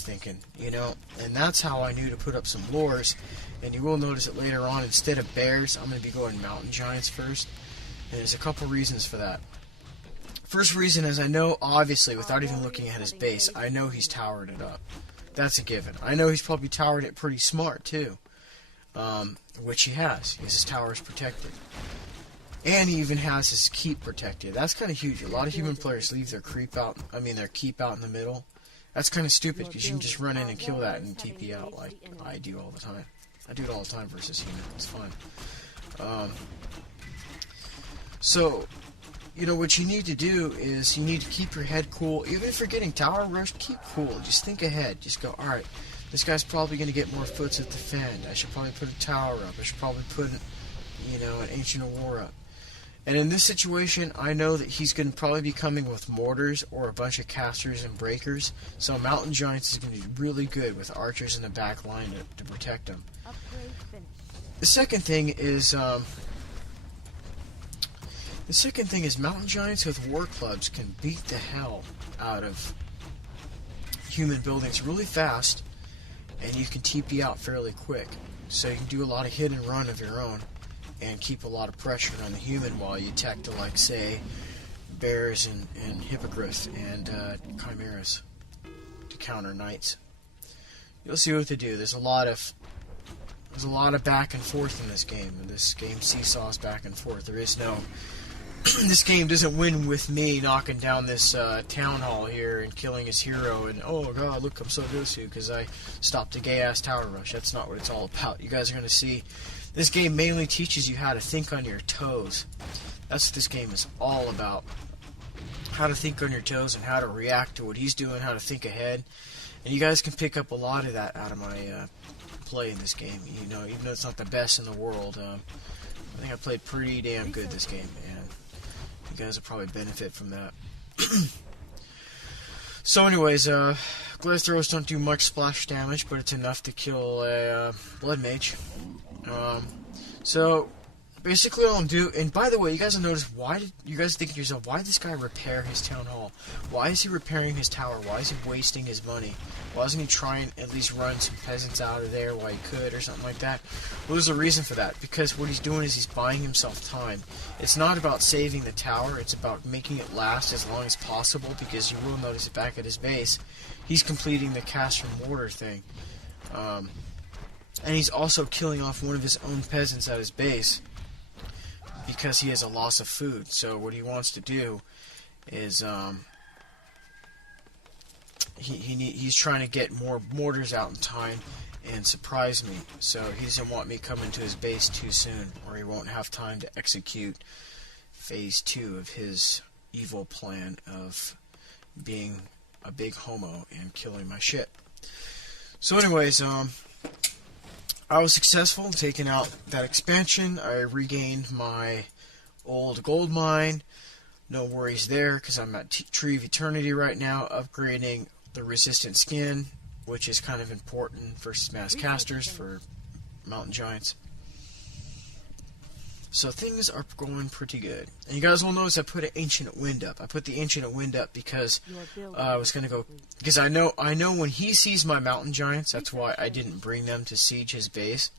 was thinking, you know, and that's how I knew to put up some lures. And you will notice it later on, instead of bears, I'm going to be going mountain giants first. And there's a couple reasons for that. First reason is I know, obviously, without even looking at his base, I know he's towered it up. That's a given. I know he's probably towered it pretty smart, too. Which he has. His towers protected. And he even has his keep protected. That's kind of huge. A lot of human players leave their keep out in the middle. That's kind of stupid, because you can just run in and kill that and TP out like I do all the time. I do it all the time versus human. It's fun. So, you know, what you need to do is you need to keep your head cool. Even if you're getting tower rushed, keep cool. Just think ahead. Just go, alright, this guy's probably going to get more foots at the defend. I should probably put a tower up. I should probably put, you know, an Ancient of War up. And in this situation, I know that he's going to probably be coming with mortars or a bunch of casters and breakers. So Mountain Giants is going to be really good with archers in the back line to protect them. The second thing is Mountain Giants with war clubs can beat the hell out of human buildings really fast, and you can TP out fairly quick. So you can do a lot of hit and run of your own and keep a lot of pressure on the human while you attack to, like, say, bears and hippogriffs and chimeras to counter knights. You'll see what they do. There's a lot of back and forth in this game, and this game seesaws back and forth. There is no this game doesn't win with me knocking down this town hall here and killing his hero and, oh god, look, I'm so good to you because I stopped a gay-ass tower rush. That's not what it's all about. You guys are going to see, this game mainly teaches you how to think on your toes. That's what this game is all about. How to think on your toes and how to react to what he's doing, how to think ahead. And you guys can pick up a lot of that out of my play in this game. You know, even though it's not the best in the world, I think I played pretty damn good this game, and you guys will probably benefit from that. So anyways, glare throws don't do much splash damage, but it's enough to kill a blood mage. So basically all I'm doing, and by the way, you guys will notice, you guys think to yourself, why did this guy repair his town hall? Why is he repairing his tower? Why is he wasting his money? Why doesn't he try and at least run some peasants out of there while he could, or something like that? Well, there's a reason for that, because what he's doing is he's buying himself time. It's not about saving the tower, it's about making it last as long as possible, because you will notice it back at his base, he's completing the cast from mortar thing. And he's also killing off one of his own peasants at his base, because he has a loss of food. So what he wants to do is he's trying to get more mortars out in time and surprise me. So he doesn't want me coming to his base too soon, or he won't have time to execute phase 2 of his evil plan of being a big homo and killing my shit. So anyways, I was successful in taking out that expansion. I regained my old gold mine. No worries there, because I'm at Tree of Eternity right now, upgrading the resistant skin, which is kind of important for mass casters, for mountain giants. So things are going pretty good. And you guys will notice I put an Ancient Wind up. I put the Ancient Wind up because I was going to go... Because I know when he sees my mountain giants, that's why I didn't bring them to siege his base.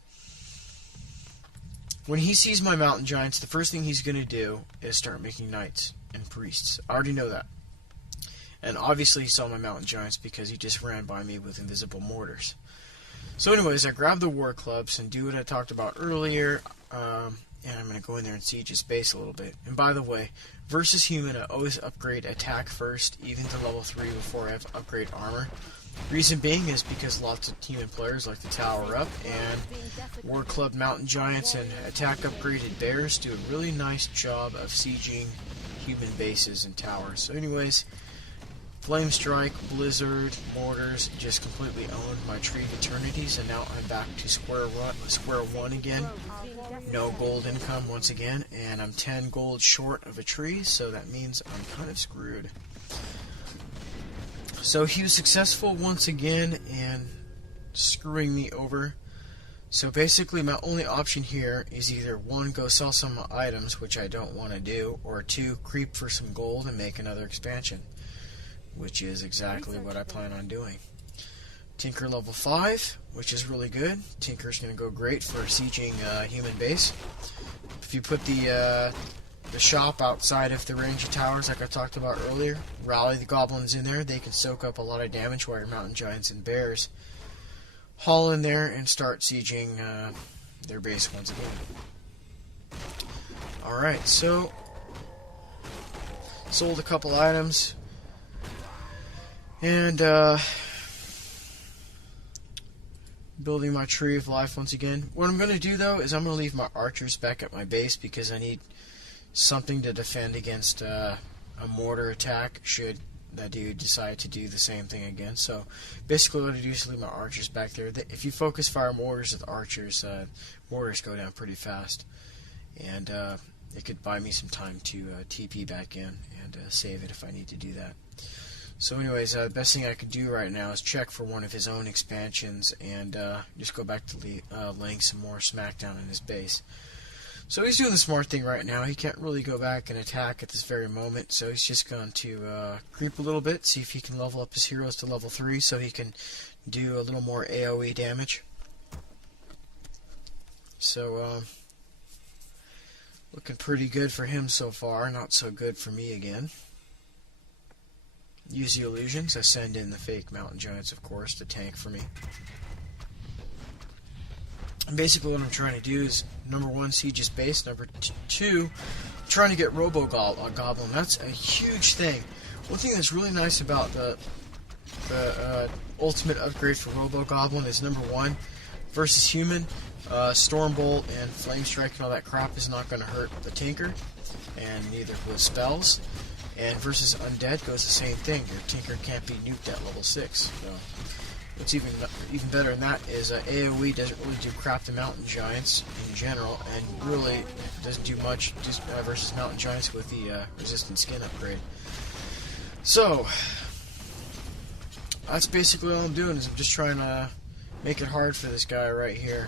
When he sees my mountain giants, the first thing he's going to do is start making knights and priests. I already know that. And obviously he saw my mountain giants because he just ran by me with invisible mortars. So anyways, I grabbed the war clubs and do what I talked about earlier. And I'm going to go in there and siege his base a little bit. And by the way, versus human, I always upgrade attack first, even to level 3 before I have to upgrade armor. Reason being is because lots of human players like to tower up, and war club mountain giants and attack upgraded bears do a really nice job of sieging human bases and towers. So anyways, Flame Strike, Blizzard, Mortars just completely owned my Tree of Eternity, so now I'm back to square one again. No gold income once again, and I'm 10 gold short of a tree, so that means I'm kind of screwed. So he was successful once again in screwing me over. So basically my only option here is either 1, go sell some items, which I don't want to do, or 2, creep for some gold and make another expansion, which is exactly what I plan on doing. Tinker level 5, which is really good. Tinker's going to go great for sieging human base. If you put the shop outside of the range of towers, like I talked about earlier, rally the goblins in there, they can soak up a lot of damage while your mountain giants and bears haul in there and start sieging their base once again. Alright, so sold a couple items, and building my tree of life once again. What I'm going to do though is I'm going to leave my archers back at my base because I need something to defend against a mortar attack should that dude decide to do the same thing again. So basically what I do is leave my archers back there. If you focus fire mortars with archers, mortars go down pretty fast, and it could buy me some time to TP back in and save it if I need to do that. So anyways, the best thing I could do right now is check for one of his own expansions and just go back to laying some more smackdown in his base. So he's doing the smart thing right now. He can't really go back and attack at this very moment, so he's just going to creep a little bit, see if he can level up his heroes to level 3 so he can do a little more AoE damage. So, looking pretty good for him so far, not so good for me again. Use the illusions. I send in the fake mountain giants, of course, to tank for me. And basically what I'm trying to do is, number 1, siege his base. Number 2, trying to get Goblin. That's a huge thing. One thing that's really nice about the ultimate upgrade for Goblin is, number 1, versus human, Stormbolt and Flame Strike and all that crap is not going to hurt the Tinker, and neither will spells. And versus undead goes the same thing. Your Tinker can't be nuked at level 6. So what's even better than that is AoE doesn't really do crap to mountain giants in general, and really doesn't do much just versus mountain giants with the resistant skin upgrade. So that's basically all I'm doing, is I'm just trying to make it hard for this guy right here.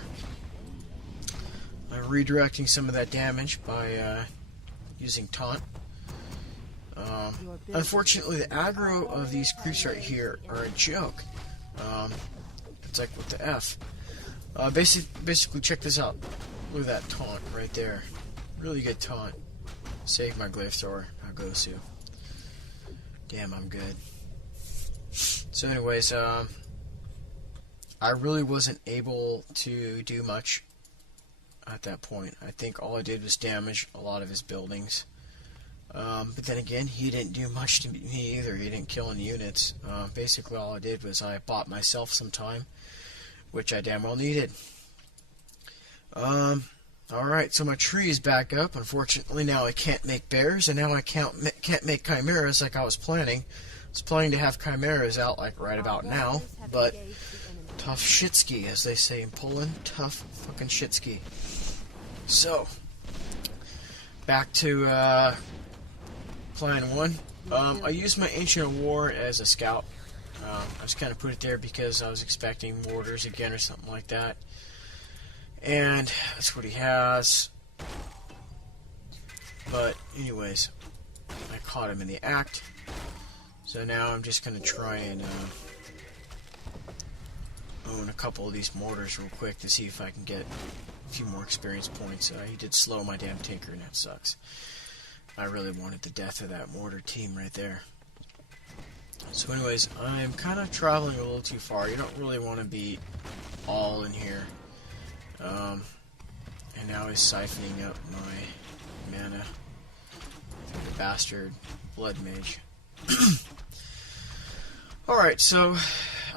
I'm redirecting some of that damage by using taunt. Unfortunately, the aggro of these creeps right here are a joke. It's like with the F. Basically, check this out. Look at that taunt right there. Really good taunt. Save my glaive thrower. I'll go to. Damn, I'm good. So, anyways, I really wasn't able to do much at that point. I think all I did was damage a lot of his buildings. But then again, he didn't do much to me either. He didn't kill any units. Basically, all I did was I bought myself some time, which I damn well needed. Alright, so my tree is back up. Unfortunately, now I can't make bears, and now I can't make chimeras like I was planning. I was planning to have chimeras out like right about now, but tough shitski, as they say in Poland. Tough fucking shitski. So, back to Plan 1. I used my Ancient of War as a scout. I just kind of put it there because I was expecting mortars again or something like that. And that's what he has. But anyways, I caught him in the act. So now I'm just going to try and own a couple of these mortars real quick to see if I can get a few more experience points. He did slow my damn Tinker, and that sucks. I really wanted the death of that mortar team right there. So anyways, I'm kind of traveling a little too far. You don't really want to be all in here. And now he's siphoning up my mana from the bastard blood mage. Alright, so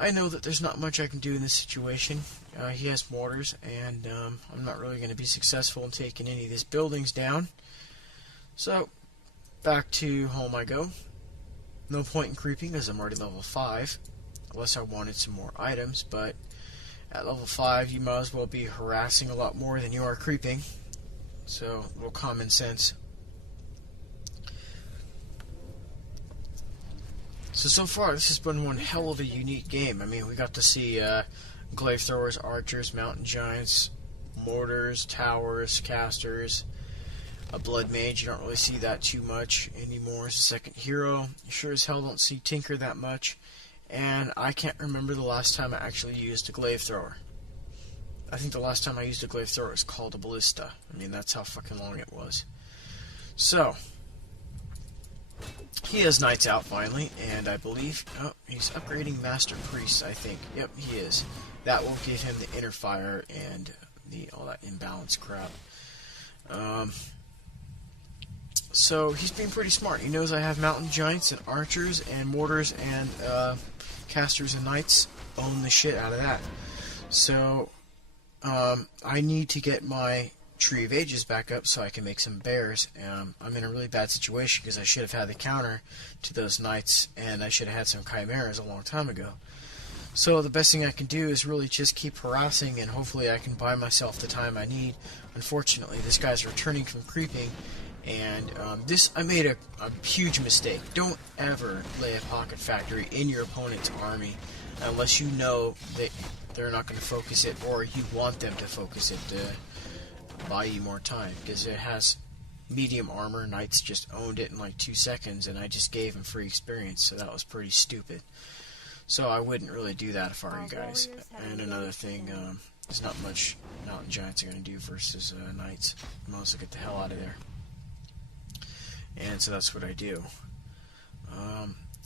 I know that there's not much I can do in this situation. He has mortars, and I'm not really going to be successful in taking any of these buildings down. So, back to home I go. No point in creeping, as I'm already level 5, unless I wanted some more items, but at level 5 you might as well be harassing a lot more than you are creeping. So, a little common sense. So far this has been one hell of a unique game. I mean, we got to see glaive throwers, archers, mountain giants, mortars, towers, casters, a blood mage. You don't really see that too much anymore as a second hero. You sure as hell don't see Tinker that much. and I can't remember the last time I actually used a glaive thrower. I think the last time I used a glaive thrower was called a ballista. I mean, that's how fucking long it was. So, he has knights out finally, and I believe, oh, he's upgrading Master Priest, I think. Yep, he is. That will give him the inner fire and all that imbalance crap. So he's being pretty smart. He knows I have mountain giants and archers and mortars and casters and knights. Own the shit out of that. So I need to get my Tree of Ages back up so I can make some bears. I'm in a really bad situation because I should have had the counter to those knights, and I should have had some chimeras a long time ago. So the best thing I can do is really just keep harassing, and hopefully I can buy myself the time I need. Unfortunately, this guy's returning from creeping, and I made a huge mistake. Don't ever lay a pocket factory in your opponent's army unless you know that they're not going to focus it, or you want them to focus it to buy you more time, because it has medium armor. Knights just owned it in like 2 seconds, and I just gave them free experience, so that was pretty stupid. So I wouldn't really do that if I were you guys. And another thing, there's not much mountain giants are going to do versus knights. Most will get the hell out of there. And so that's what I do.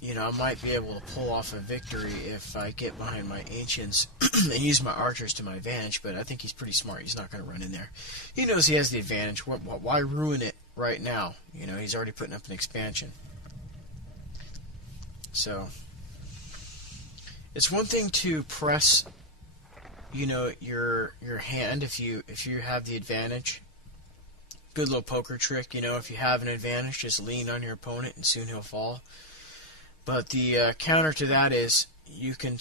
You know, I might be able to pull off a victory if I get behind my ancients and use my archers to my advantage, but I think he's pretty smart. He's not going to run in there. He knows he has the advantage. Why ruin it right now? You know, he's already putting up an expansion. So it's one thing to press, you know, your hand if you have the advantage. Good little poker trick, you know, if you have an advantage, just lean on your opponent and soon he'll fall. But the counter to that is you can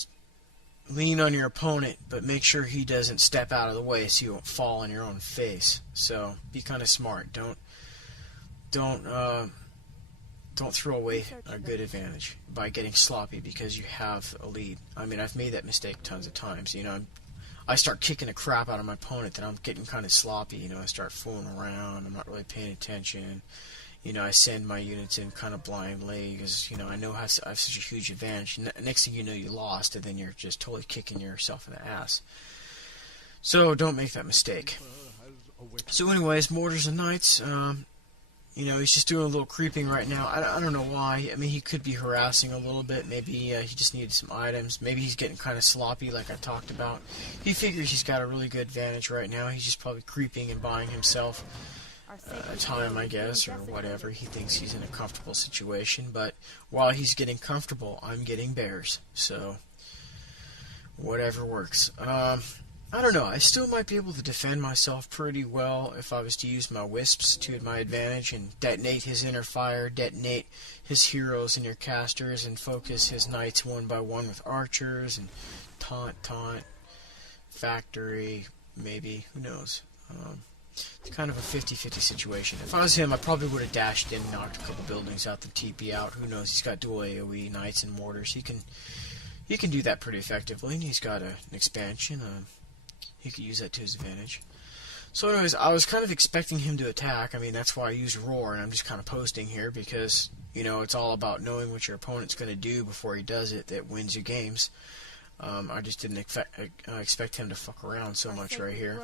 lean on your opponent, but make sure he doesn't step out of the way so you won't fall on your own face. So be kind of smart. Don't throw away a good advantage by getting sloppy because you have a lead. I mean, I've made that mistake tons of times. You know, I start kicking the crap out of my opponent, then I'm getting kind of sloppy. You know, I start fooling around. I'm not really paying attention. You know, I send my units in kind of blindly because, you know, I know I have such a huge advantage. Next thing you know, you lost, and then you're just totally kicking yourself in the ass. So don't make that mistake. So anyways, mortars and knights, you know, he's just doing a little creeping right now. I don't know why. I mean, he could be harassing a little bit. Maybe he just needed some items. Maybe he's getting kind of sloppy like I talked about. He figures he's got a really good advantage right now. He's just probably creeping and buying himself time, I guess, or whatever. He thinks he's in a comfortable situation. But while he's getting comfortable, I'm getting bears. So whatever works. I don't know. I still might be able to defend myself pretty well if I was to use my wisps to my advantage and detonate his inner fire, detonate his heroes and your casters, and focus his knights one by one with archers, and taunt, factory, maybe. Who knows? It's kind of a 50-50 situation. If I was him, I probably would have dashed in, knocked a couple buildings out, then TP out. Who knows? He's got dual AoE, knights and mortars. He can do that pretty effectively, and he's got an expansion. He could use that to his advantage. So anyways, I was kind of expecting him to attack. I mean, that's why I used Roar, and I'm just kind of posting here because, you know, it's all about knowing what your opponent's going to do before he does it that wins you games. I just didn't expect him to fuck around so much right here.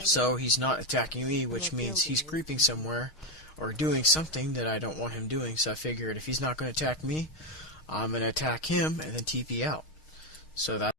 So he's not attacking me, which means he's creeping somewhere or doing something that I don't want him doing. So I figured if he's not going to attack me, I'm going to attack him and then TP out. So that